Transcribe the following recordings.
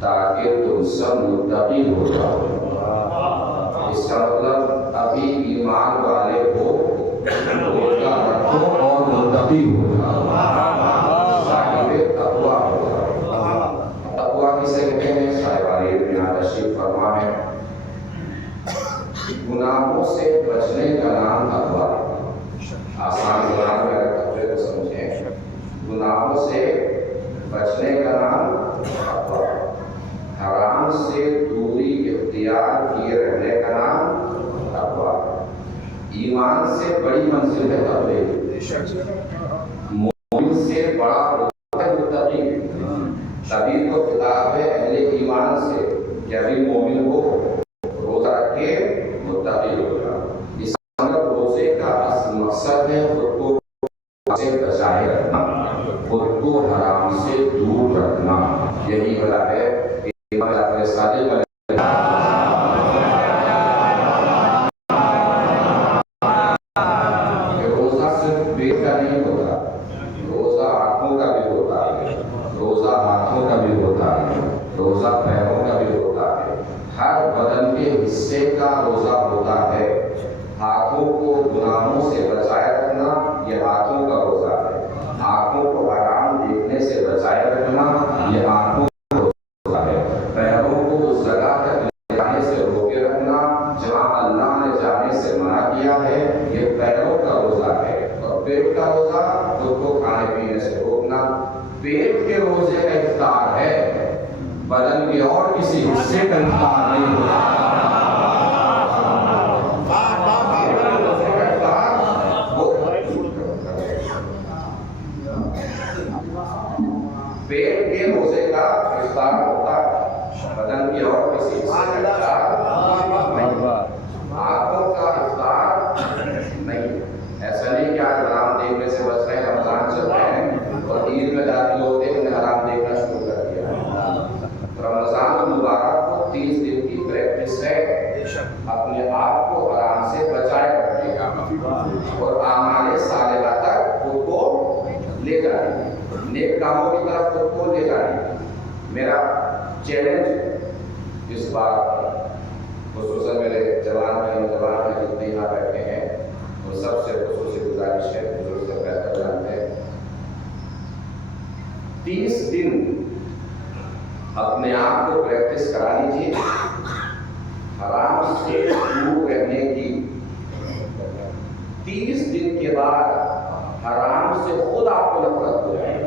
ताकि तुम सब मुत्तकी हो जाओ। इसका मतलब अभी ईमान वाले हो, रोजा रखो और मुत्तकी हो, साहिब तक़वा हो। तक़वा किसे कहते हैं? साहिबान यहाँ तशरीफ फरमा है। गुनाहों से बचने का नाम तक़वा है। आसान गुनाह में अगर तक़वे को समझें, गुनाहों से बचने का नाम तक़वा है। हराम से दूरी इख्तियार किए रहने का नाम तक़वा है। ईमान से बड़ी मंजिल है तक़वे की। मोमिन से बड़ा होता है मुत्तकी। तभी तो खिताब है अहले ईमान से कि अभी मोमिन हो, रोजा रखे, मुत्तकी होगा। इस रोजे का असल मकसद है खुद को से बचाए रखना, खुद को हराम से दूर रखना। यही वजह है रोजा सिर्फ पेट का नहीं होता, रोजा आंखों का भी होता है, रोजा हाथों का भी होता है, रोजा पैरों का भी होता है। हर बदन के हिस्से का रोजा होता है। हाथों को गुनाहों से बचाए रखना, ये हाथों का रोजा है। आंखों को हराम देखने से बचाए रखना, ये आंखों का रोजा है। पैरों को उस जगह तक जाने से रोके रखना जहाँ अल्लाह ने जाने से मना किया है, ये पैरों का रोजा है। और पेट का रोजा खुद को खाने पीने से रोकना। पेट के रोजे का इफ्तार है, बदन के और किसी हिस्से का इफ्तार नहीं होता। पेट के रोजे का इफ्तार होता है, बदन की और किसी हिस्से का इफ्तार नहीं। आंखों का इफ्तार नहीं। ऐसा नहीं कि आज हराम देखने से बच रहे हैं, रमजान चल रहे हैं और ईद में दाखिल होते हैं हराम देखना शुरू कर दिया। रमजान मुबारक को 30 दिन की प्रैक्टिस है अपने आप को हराम से बचाए रखने का और आमाले सालिहा तक खुद को ले जाने, नेक कामों की तरफ खुद को ले जाने। मेरा चैलेंज इस बार खुसूसन मेरे जवान में जितने यहाँ बैठे हैं उन सबसे खुसूसी गुजारिश है, बुजुर्ग से बेहतर जानते हैं, 30 दिन अपने आप को प्रैक्टिस करा लीजिए हराम से दूर रहने की। 30 दिन के बाद हराम से खुद आपको नफरत हो जाएगी।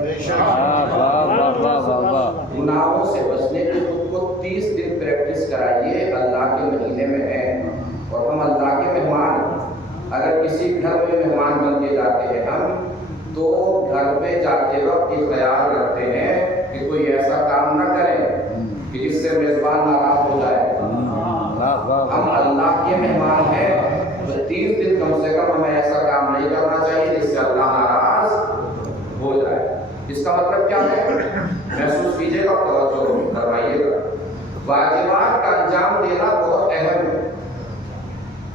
गुनाहों से बचने की खुद को 30 दिन प्रैक्टिस कराइए। अल्लाह के महीने में है और हम अल्लाह के मेहमान। अगर किसी घर में मेहमान बन के जाते हैं हम, तो घर पे जाते वक्त ये ख्याल रखते हैं कि कोई ऐसा काम ना करे कि जिससे मेजबान नाराज हो जाए। हम अल्लाह के मेहमान हैं, तो 30 दिन कम से कम हमें ऐसा काम नहीं करना चाहिए जिससे अल्लाह नाराज हो जाए। इसका मतलब क्या है? महसूस कीजिएगा, तवज्जो करवाइएगा। वाजिबात का अंजाम देना बहुत अहम है,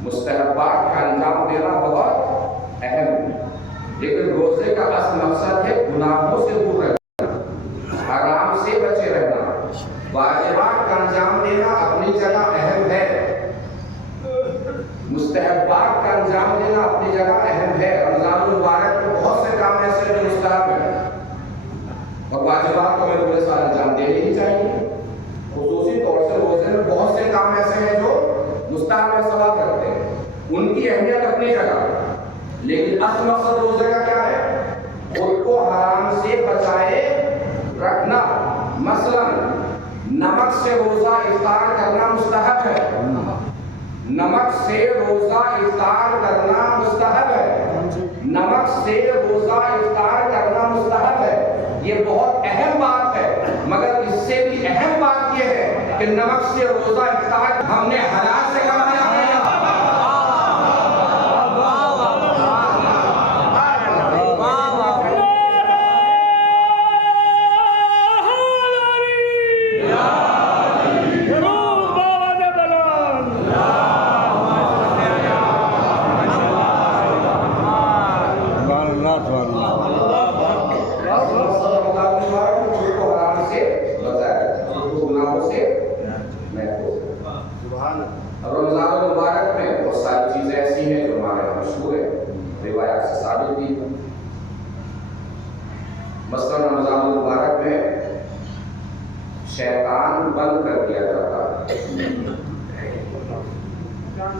मुस्तहब्बात का अंजाम देना बहुत अहम है। लेकिन रोजे का असल मकसद है गुनाहों से दूर रहना, हराम से बचे रहना। वाजिबात का अंजाम देना अपनी जगह अहम है, मुस्तहब्बात का अंजाम देना अपनी जगह अहम है। रमजान मुबारक में बहुत से काम ऐसे जो मुस्तहब है और वाजिबात को मेरे पूरे सारे अंजाम देने ही चाहिए। खुसूसी तौर से रोजे में बहुत से काम ऐसे हैं जो मुस्तहब में सवाल करते हैं, उनकी अहमियत अपनी जगह। लेकिन असल मकसद रोजे का क्या है? खुद को हराम से बचाए रखना। मसलन नमक से रोजा इफ्तार करना मुस्तहब है, नमक से रोजा इफ्तार करना मुस्तहब है, नमक से रोजा इफ्तार करना मुस्तहब है। ये बहुत अहम बात है, मगर इससे भी अहम बात यह है कि नमक से रोजा इफ्तार हमने हलाल से कमाया है।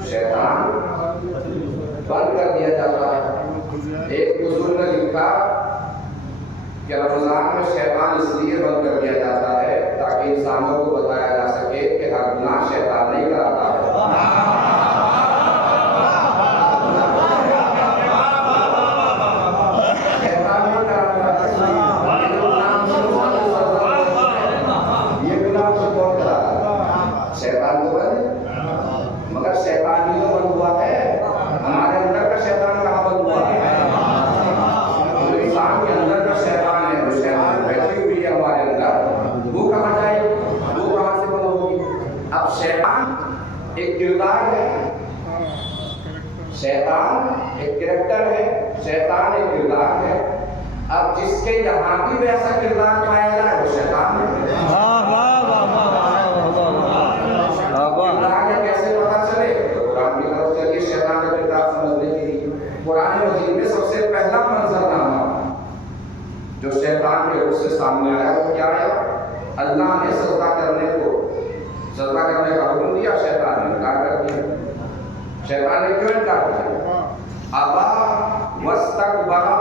शैतान बंद कर दिया जाता है। एक बुजुर्ग ने लिखा कि रमजान में शैतान इसलिए बंद कर दिया जाता है ताकि इंसानों को बताया जा सके कि हर गुनाह शैतान नहीं कराता है। शैतान नहीं कराता ये गुनाह से कौन कराता? शैतान तो बंद, मगर शैतान ही तो बंद हुआ है। हमारे अंदर का शैतान कहाँ बंद हुआ है? इंसान के अंदर का शैतान है, जो शैतान बैठी हुई है हमारे अंदर, वो कहाँ जाएगी? वो कहाँ से बंद होगी? अब शैतान एक किरदार है, शैतान एक कैरेक्टर है, शैतान एक किरदार है। अब जिसके यहाँ भी वैसा किरदार पाया जाए वो शैतान है। किरदार कैसे पता चले? तो कुरान की तरफ चलिए शैतान का किरदार समझने के लिए। कुरान मजीद में सबसे पहला मंजरनामा जो शैतान के रूप से सामने आया वो क्या है? अल्लाह ने सजदा करने का हुक्म दिया, शैतान ने इनकार कर दिया। शैतान ने क्यों इनकार किया? अबा वस्तकबरा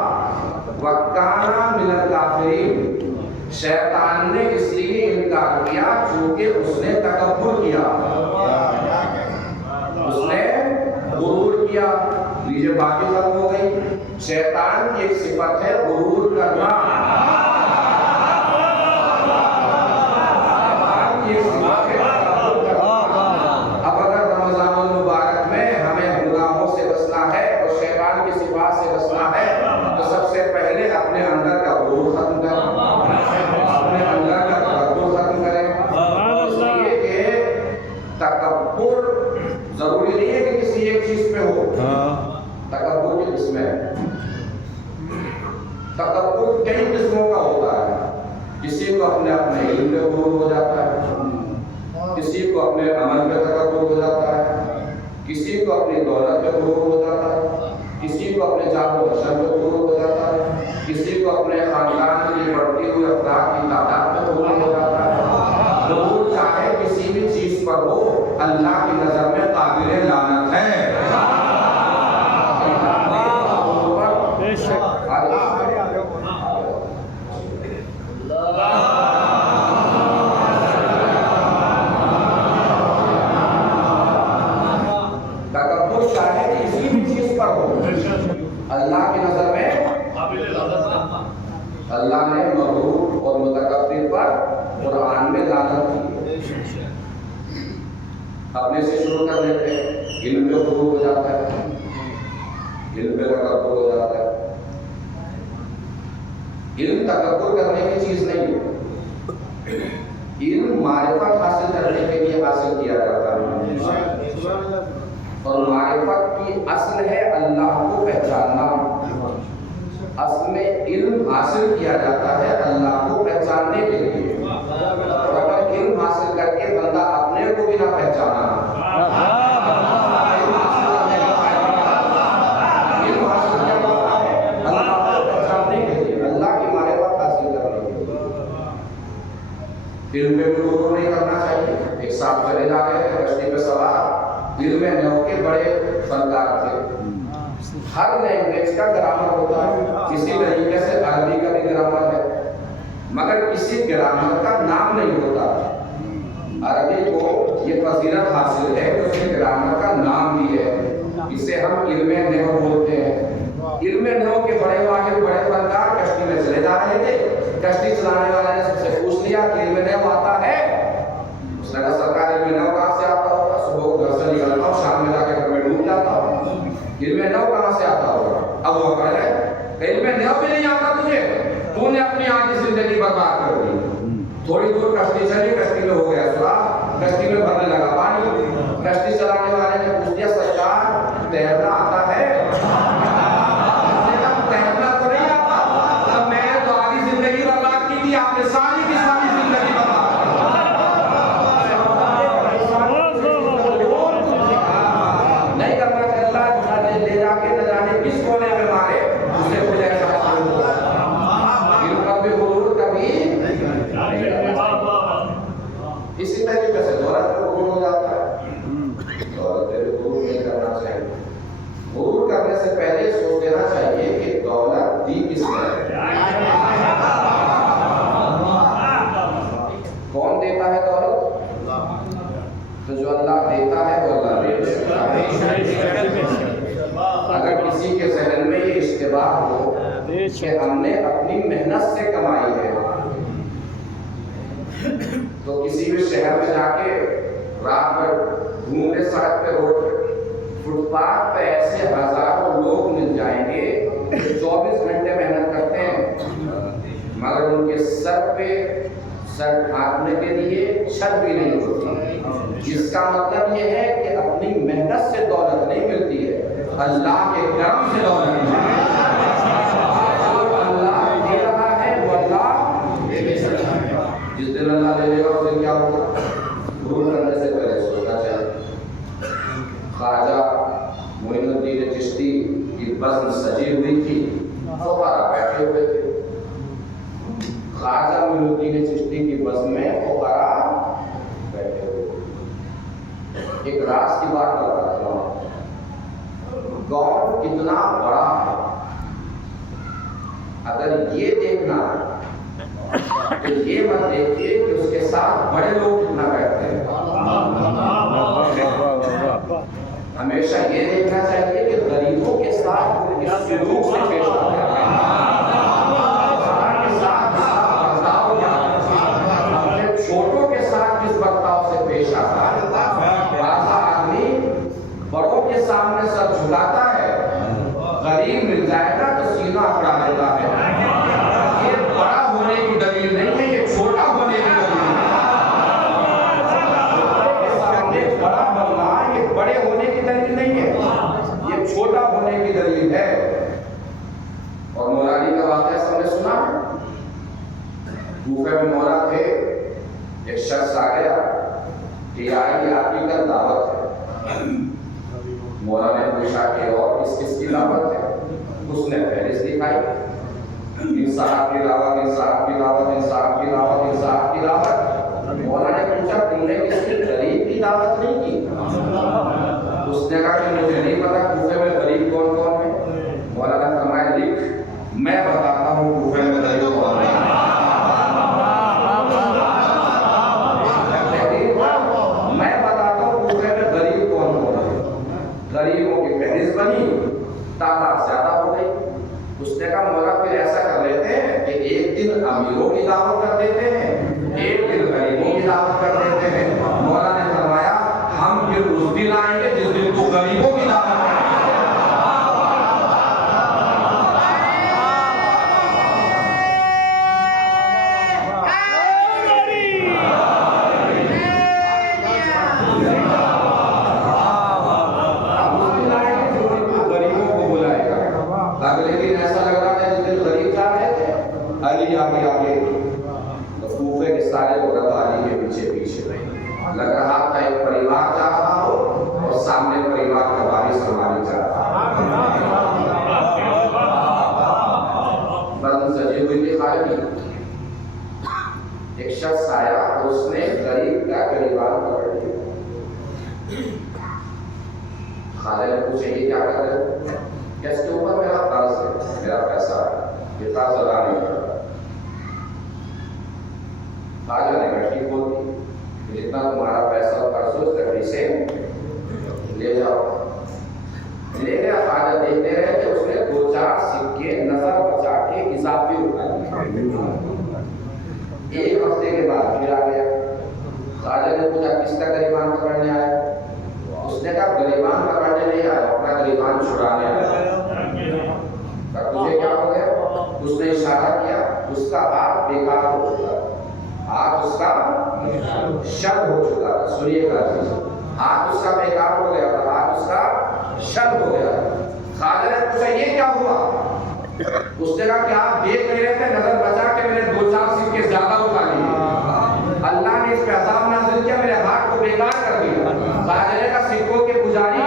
वकाना मिनल काफिरीन। शैतान ने इसलिए इनकार किया क्योंकि उसने तकब्बुर किया, उसने गुरूर किया। लीजिए बाकी खत्म हो गई। शैतान की एक सिफत है गुरूर करना। शैतान की एक सिफत है तकब्बुर करना। अब अगर रमजानुल मुबारक में हमें गुनाहों से बचना है और शैतान की सिफात से बचना है तो सबसे पहले अपने अंदर का गुरूर खत्म करें, अपने अंदर का तकब्बुर खत्म करें। इसलिए कि तकब्बुर जरूरी नहीं है कि किसी एक चीज पे हो। तकब्बुर की किस्में, तकब्बुर कई किस्मों का होता है। किसी को अपने इल्म पे गुरूर हो जाता है, किसी को अपने अमल पे तकब्बुर हो जाता है, किसी को अपनी दौलत पे गुरूर हो जाता है, किसी को अपने जानो बशर पे गुरूर हो जाता है, किसी को अपने खानदान की बढ़ती हुई अफराद की तादाद पे गुरूर हो जाता है। गुरूर चाहे किसी भी चीज पर हो, अल्लाह की नजर में काबिले लानत है। तकब्बुर चाहे किसी भी चीज पर हो, अल्लाह की नजर में अल्लाह ने मगरूर और मुतकब्बिर पर कुरान में लानत की। अपने से शुरू कर लेते हैं। इल्म पे गुरूर हो जाता है, इल्म पे तकब्बुर हो जाता है। इल्म तकब्बुर करने की चीज नहीं है। इल्म मारिफत हासिल करने के लिए हासिल किया जाता है और मारिफत की असल है अल्लाह को पहचानना। असल में इल्म हासिल किया जाता है अल्लाह को पहचानने के लिए। और अगर इल्म हासिल करके बंदा अपने को भी ना पहचाना, इल्म हासिल क्या होता है? अल्लाह को पहचानने के लिए, अल्लाह की मारिफत हासिल करने के लिए। इल्म पे गुरूर नहीं करना चाहिए। एक साथ चले जा रहे थे कश्ती पे सवार, दिल में नौ के बड़े फनकार थे। हर लैंग्वेज का ग्रामर होता है, किसी तरीके से अरबी का भी ग्रामर है, मगर किसी ग्रामर का नाम नहीं होता। अरबी को ये फजीलत हासिल है कि उसके ग्रामर का नाम भी है। इसे हम इल्मे नहव बोलते हैं। इल्मे नहव के बड़े माहिर, बड़े फनकार कश्ती में चले जा रहे थे। कश्ती चलाने वाले ने सबसे पूछ लिया कि इल्मे नहव आता है? उसने कहा सरकार इल्मे नहव कहाँ से आता होगा? सुबह को घर से निकलता हूँ, शाम में जाकर घर में डूब जाता हूँ। इल्मे नहव कहाँ से आता होगा? अब वो कह रहे इल्मे नहव भी नहीं आता तुझे, तूने अपनी आधी जिंदगी बर्बाद कर दी। थोड़ी दूर कश्ती चली, कश्ती में हो गया सुराख, कश्ती में भरने लगा पानी। कश्ती चलाने वाले ने पूछ दिया सरकार तैरना आता है? तैरना तो नहीं आता। तब मैंने तो आधी जिंदगी बर्बाद की थी, आपने सारी की सारी जिंदगी बर्बाद। नहीं करना चाहिए। अल्लाह ले जाके न जाने किस कोने में मारे, उसे हो जाएगा। इसी तरीके से दौलत पे गुरूर हो जाता है। दौलत पे गुरूर से पहले सोच लेना चाहिए कि दौलत दी किसने है। कौन देता है दौलत? तो जो अल्लाह देता है वो अल्लाह दे देता है। अगर किसी के जहन में ये इश्तिबाह हो कि हमने अपनी मेहनत से कमाई है, तो किसी भी शहर में जाके रात भर घूमने सड़क पे रोड फुटपाथ पे ऐसे हजारों लोग मिल जाएंगे जो 24 घंटे मेहनत करते हैं, मगर उनके सर ढांकने के लिए छत भी नहीं होती। इसका मतलब ये है कि अपनी मेहनत से दौलत नहीं मिलती है, अल्लाह के करम से दौलत मिलती है। अल्लाह दे रहा है वो अल्लाह जिस दिन अल्लाह दे देगा उस दिन क्या होगा, भूल करने से पहले सोचना चाहिए। ख्वाजा मोइनुद्दीन चिश्ती की बज़्म सजी हुई थी, फुक़रा बैठे हुए थे। ख्वाजा मोइनुद्दीन चिश्ती की बज़्म में फुक़रा बैठे हुए। एक राज की बात बताता हूँ, गाँव कितना बड़ा है, अगर ये देखना तो ये मत देखिए कि उसके साथ बड़े लोग कितना बैठते हैं। हमेशा ये देखना चाहिए कि गरीबों के साथ किस सलूक से पेश आते हैं, के साथ बर्ताव क्या है, छोटों के साथ किस बर्ताव से पेश आता है। बाज़ आदमी बड़ों के सामने सर झुकाता है, गरीब मिल जाएगा तो सीना अकड़ा देता है। ये बड़ा होने की दलील नहीं है, ये छोटा होने की दलील है। के सामने बड़ा बनना ये बड़े होने की दलील नहीं है, ये छोटा होने की दलील है। और मौलानी का वाक़या सबने सुना है। कूफे में मौला थे, एक शख्स आ गया कि यार ये आपकी कल दावत है। मौला ने पूछा कि और किस किस की दावत है? उसने फहरिस्त दिखाई, इंसाफ की दावत, इंसाफ की दावत, इंसाफ की दावत, इंसाफ की दावत। मौला ने पूछा तुमने किसी गरीब की दावत नहीं की? उसने कहा कि मुझे नहीं पता कूफे में गरीब कौन कौन है। मौला ने फरमाया लिख, मैं बताता हूँ कूफे में गरीब कौन है। मैं बताता हूँ कूफे में गरीब कौन कौन है। गरीबों की फहरिस्त बनी, तादाद ज्यादा हो गई। उसने कहा मौला फिर ऐसा कर लेते हैं कि एक दिन अमीरों की दावत कर देते हैं, एक दिन गरीबों की दावत कर देते हैं। मौला ने फरमाया हम फिर उस दिन आएंगे जिस दिन तो गरीबों की दावत आगे तो कूफे के सारे औरत अली के पीछे पीछे लग रहा था एक परिवार जा रहा हो और सामने परिवार का वारिस हमारी जा रहा। बज़्म सजी हुई थी खाली। एक शख्स आया और उसने गरीब का गिरबान पकड़ लिया। खालिद ने पूछा ये क्या कर रहे हो? इसके ऊपर मेरा कर्ज है, मेरा पैसा है, ये कर्ज अदा नहीं कर रहा। खाजा ने कहा ठीक बोलती, जितना तुम्हारा पैसा और कर्ज उस लकड़ी से ले जाओ। ले गया। खाजा देखते रहे कि उसने 2-4 सिक्के नजर बचा के इजाफी उठा लिए। एक हफ्ते के बाद फिर आ गया। खाजा ने पूछा किसका गरीबान पकड़ने आया? उसने कहा गरीबान पकड़ने नहीं आया, अपना गरीबान छुड़ाने आया। तुझे क्या हो गया? उसने इशारा किया, उसका हाथ बेकार हो चुका, हाथ उसका शल हो चुका। सुनिएगा, हाथ उसका बेकार हो गया, हाथ उसका शल हो गया। खाजा ने पूछा ये क्या हुआ? उसने कहा कि आप देख नहीं रहे थे, नजर बचा के मैंने 2-4 सिक्के ज्यादा उठा लिए। अल्लाह ने इस पे अज़ाब नाज़िल किया, मेरे हाथ को बेकार कर दिया। खाजा ने कहा सिक्कों के पुजारी,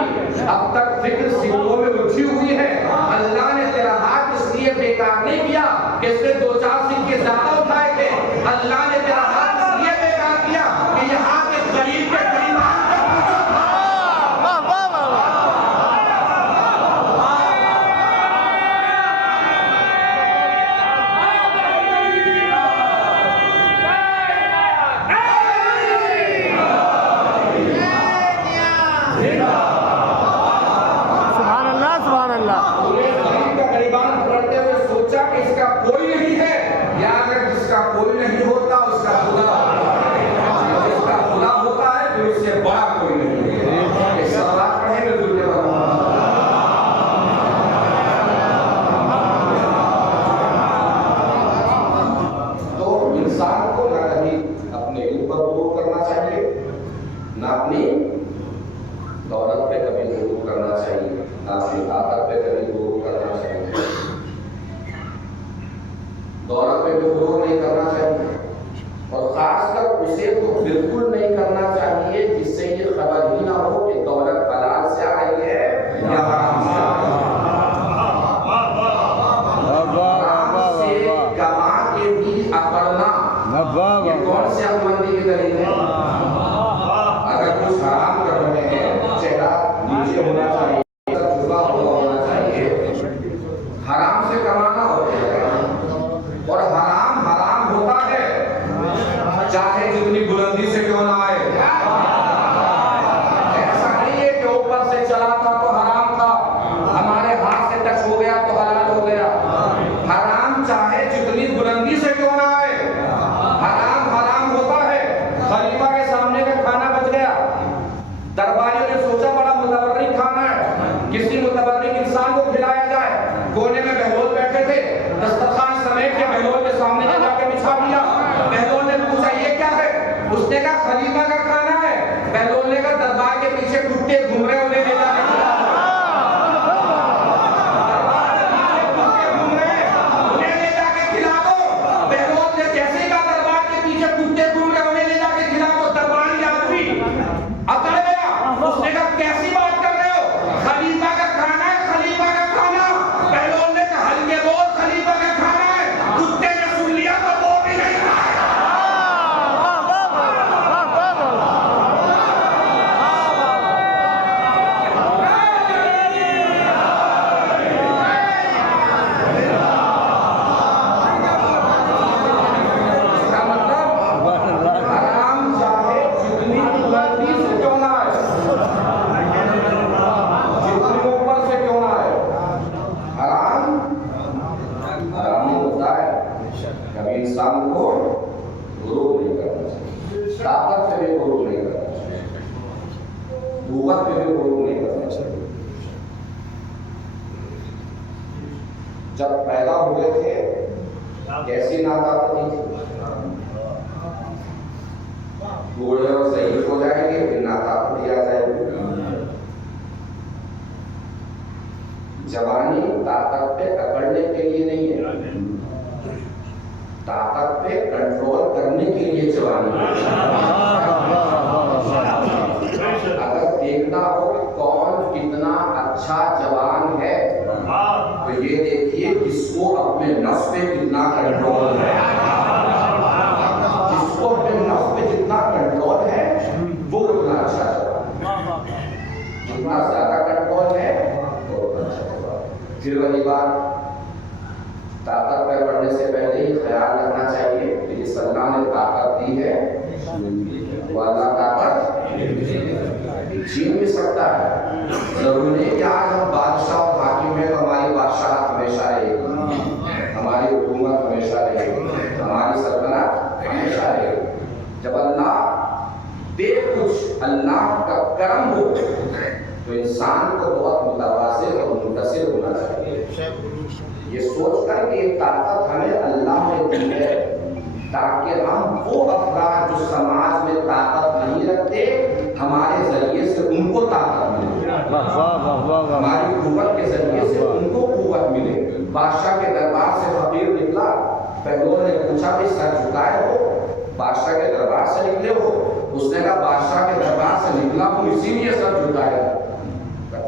अब तक फिक्र सिक्कों में उलझी हुई है। अल्लाह ने तेरा हाथ इसलिए बेकार नहीं किया कि इसने 2-4 सिक्के ज्यादा उठाए थे। अल्लाह ने तेरा हाथ इसलिए बेकार किया कि ये हाथ एक गरीब के गरीबान का फरोग नहीं करना चाहिए, और खासकर उसे तो बिल्कुल नहीं करना चाहिए जिससे ये खबर ही ना हो कि दौलत हलाल से आई है या हराम से आई है। हराम से कमा के भी अकड़ना, ये कौन से अकलमंदी की दलील है? अगर कुछ हराम कर रहे हैं, चेहरा नीचे होना चाहिए, झुका हुआ होना चाहिए, हराम से कमाना होता है। और हराम हराम होता है चाहे जितनी बुलंदी से क्यों ना आए। ऐसा नहीं है कि ऊपर से चला था तो हराम था, हमारे हाथ से टच हो गया तो हलाल हो गया। हराम चाहे जितनी बुलंदी से क्यों ना आए, हराम हराम होता है। खलीफा के सामने का खाना बच गया, दरबारियों ने सोचा बड़ा मुतबर्रिक खाना है, किसी मुतबर्रिक इंसान को खिलाया जाए। कोने में बहलोल बैठे थे, दस्तरखान समेट के बहलोल के सामने ले जाके बिछा दिया। बहलोल ने पूछा ये क्या है? उसने कहा खलीफा का खाना है। बहलोल ने कहा दरबार के पीछे कुत्ते घूम रहे, उन्हें ले जाके खिला दो। बहलोल ने जैसे कहा दरबार के पीछे कुत्ते घूम रहे, उन्हें ले जाके खिला दो। दरबारी आदमी अकड़ गया, उसने कहा कैसी बात कर रहे हो? खलीफा का खाना है, खलीफा का खाना। बहलोल ने कहा हल्के बोल, खलीफा का खाना है। कुत्ते ने सुन लिया तो वो भी नहीं खाया। इसका मतलब हराम चाहे जितनी बुलंदी से क्यों ना आए, जितनी ऊपर से क्यों ना आए, हराम हराम ही होता है। कभी इंसान को गुरूर नहीं करना चाहिए, ताकत से भी गुरूर नहीं करना चाहिए, कुव्वत पे भी गुरूर नहीं करना चाहिए। जब पैदा हुए थे कैसी नाताकती थी, बूढ़े और सही हो जाएंगे फिर नाताकती आ जाएगी। जवानी ताकत पे अकड़ने के लिए नहीं है, ताकत पे कंट्रोल करने के लिए जवानी है। अगर देखना हो कि कौन कितना अच्छा जवान है तो ये देखिए किसको अपने नफ्स पे कितना कंट्रोल है। जिसको अपने नफ्स पे जितना कंट्रोल है वो उतना अच्छा जवान, जितना ज्यादा कंट्रोल है वो उतना अच्छा जवान। फिर वही बात, ताकत पे बढ़ने से पहले ही ख्याल रखना चाहिए कि जिस अल्लाह ने ताकत दी है वो अल्लाह ताकत छीन भी सकता है। जरूरी नहीं कि आज हम बादशाह और हाकिम हैं तो हमारी बादशाह हमेशा रहेगी, हमारी हुकूमत हमेशा रहेगी, हमारी सल्तनत हमेशा रहेगी। जब अल्लाह दे कुछ, अल्लाह का करम हो तो इंसान को बहुत मुतवाज़िन और मुंतसिर होना चाहिए। ये सोचकर कि ये ताकत हमें अल्लाह ने दी है ताकि हम वो अफराद जो समाज में ताकत नहीं रखते हमारे जरिए से उनको ताकत मिले, हमारी कुव्वत के जरिए से उनको कुव्वत मिले। बादशाह के दरबार से फकीर निकला, बहलोल ने पूछा कि सर झुकाए हो, बादशाह के दरबार से निकले हो? उसने कहा बादशाह के दरबार से निकला हूँ इसीलिए सर झुकाया।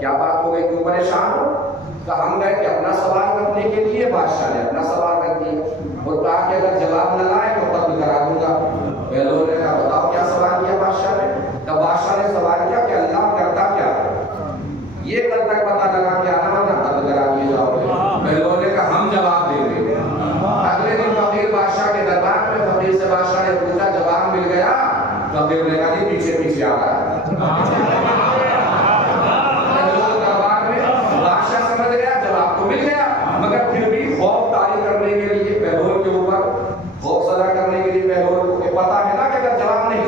क्या बात हो गई, क्यों परेशान हो? कहा हम गए कि अपना सवाल रखने के लिए, बादशाह ने अपना सवाल रख दिया और कहा कि अगर जवाब न लाए तो कत्ल करा दूंगा। बहलोल ने कहा बताओ क्या सवाल किया बादशाह ने? तब बादशाह ने सवाल किया कि अल्लाह करता क्या है? ये कल तक पता लगा कि आना वरना कत्ल करा दिए जाओगे। बहलोल ने कहा हम जवाब देंगे। अगले दिन फकीर बादशाह के दरबार में, फकीर से बादशाह ने पूछा जवाब मिल गया? फकीर ने कहा पीछे पीछे आ रहा है। मिल गया, मगर फिर भी खौफ तारी करने के लिए बहलोल के ऊपर खौफ सदा करने के लिए बहलोल को पता है ना कि अगर जवाब नहीं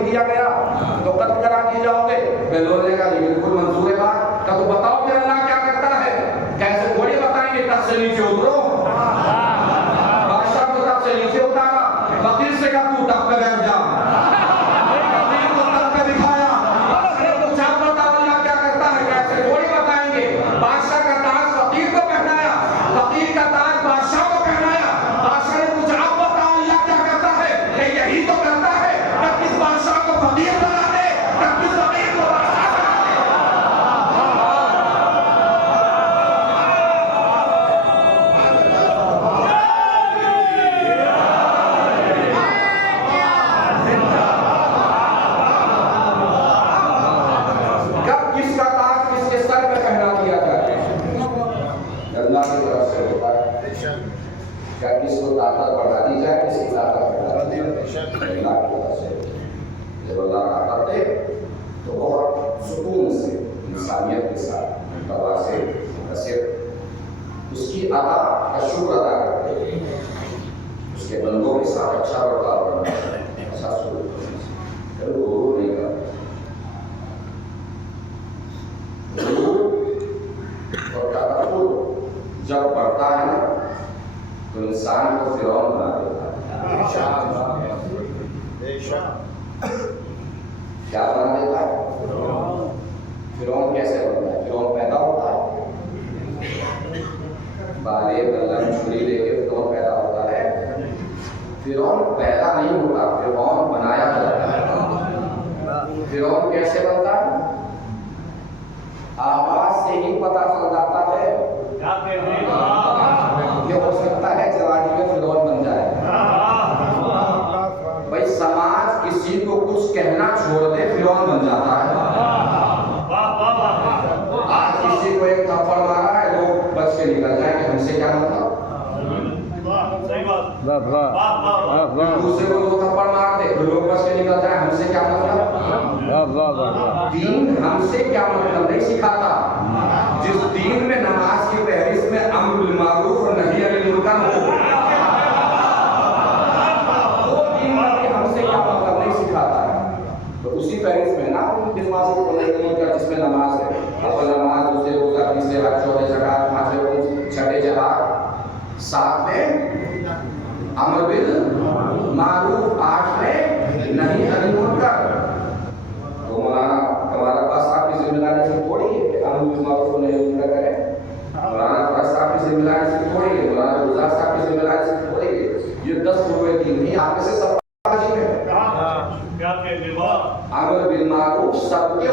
क्या किसी को ताकत बढ़ा दी जाए, किसी ताकत बढ़ा दी जाए। जब अल्लाह ताकत दे तो बहुत सुकून से, इंसानियत के साथ, तवा से उसकी अदा का शुक्र अदा करते हैं, उसके बंदों के साथ अच्छा बर्ताव करना, अच्छा सलूक करना, गुरूर नहीं करना। और तकब्बुर जब बढ़ता है ना तो इंसान को फिरौन बना देता है। क्या बना देता है? फिरौन कैसे बनता है? फिरौन पैदा होता है, बाले कलम छुरी लेके फिरौन पैदा होता है। फिरौन पैदा नहीं होता, फिरौन बनाया जाता है। फिरौन कैसे बनता है? आवाज से ही पता चल जाता है। ये हो सकता है जवानी में फिरौन बन जाए। भाई समाज किसी को कुछ कहना छोड़ दे, फिरौन बन जाता है। आज किसी को एक थप्पड़ मारा है, लोग बच के निकल जाएंगे, हमसे क्या मतलब। दूसरे को दो थप्पड़ मार दे तो लोग बच के निकल जाए, हमसे क्या मतलब। दीन हमसे क्या मतलब नहीं सिखाता। जिस दीन में नमाज की फहरिस्त में अम्र बिल मारूफ और नही अनिल मुनकर हो, वो दीन हमसे क्या मतलब नहीं सिखाता है। तो उसी फहरिस्त में ना बिल मारूफ और नही अनिल मुनकर जिसमें नमाज है, अव्वल नमाज, दूसरे रोजा, तीसरे हज, चौथे ज़कात, पांचवें रोज़, छठे जहाद, सातवें अम्र बिल मारूफ, आठवें नही अनिल मुनकर। तो मौलाना हमारा पास आपकी जिम्मेदारी से थोड़ी है कि अम्र बिल मारूफ और नही अनिल मुनकर करें। मौलाना फर्ज साहब की जिम्मेदारी से थोड़ी है, मौलाना गुलजार साहब की जिम्मेदारी से थोड़ी है। ये 10 पूर्व दिन नहीं, आप में से सब है। अम्र बिल मारूफ सबके